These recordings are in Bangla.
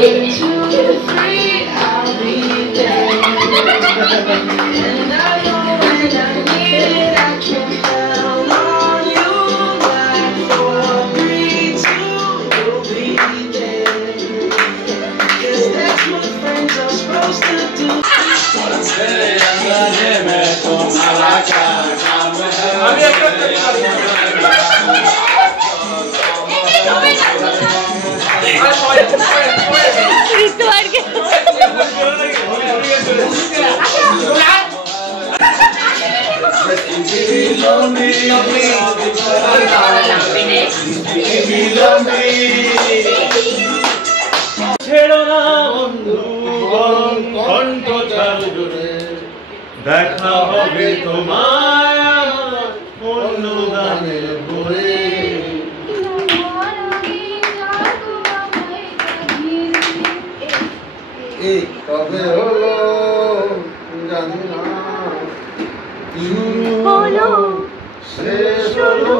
I'll be there. And I know when I need it, I can count on you. Like 4, 3, 2, you'll be there. 'Cause that's what friends are supposed to do. ছেড়ো না বন্ধুগণ কণ্ঠ চাল জুড়ে দেখা হবে তোমায় অন্য গানের ভরে। কবে হলো জানি না, শুরু হলো শেষ হলো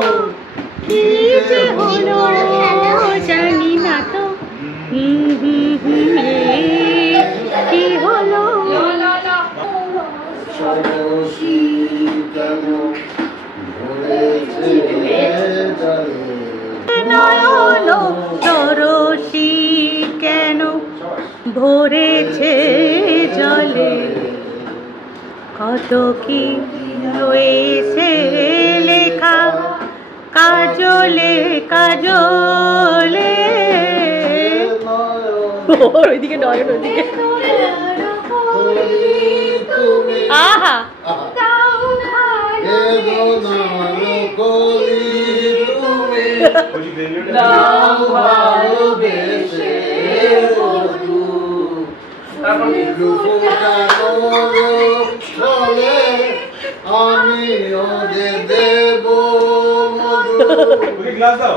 কি যে হলো জানি না তো। কি হলো সরসী কেন ভরেছে জলে, নয়ন তরসী কেন ভরেছে জলে, কত কি রয়েছে লেখা কাজলে কাজলে। ওইদিকে নয়ন ওইদিকে আহা আমি ওদের দেব গ্লাস দাও।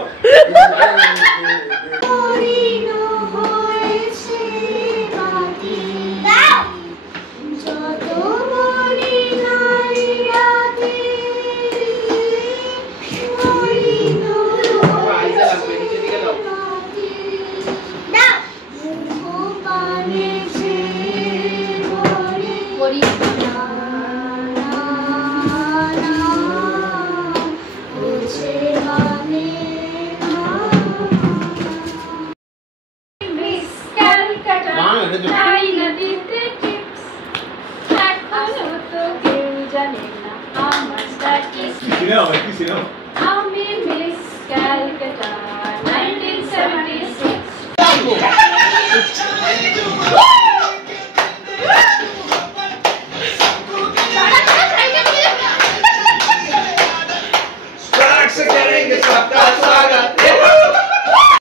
I'm Miss Calcutta 1976.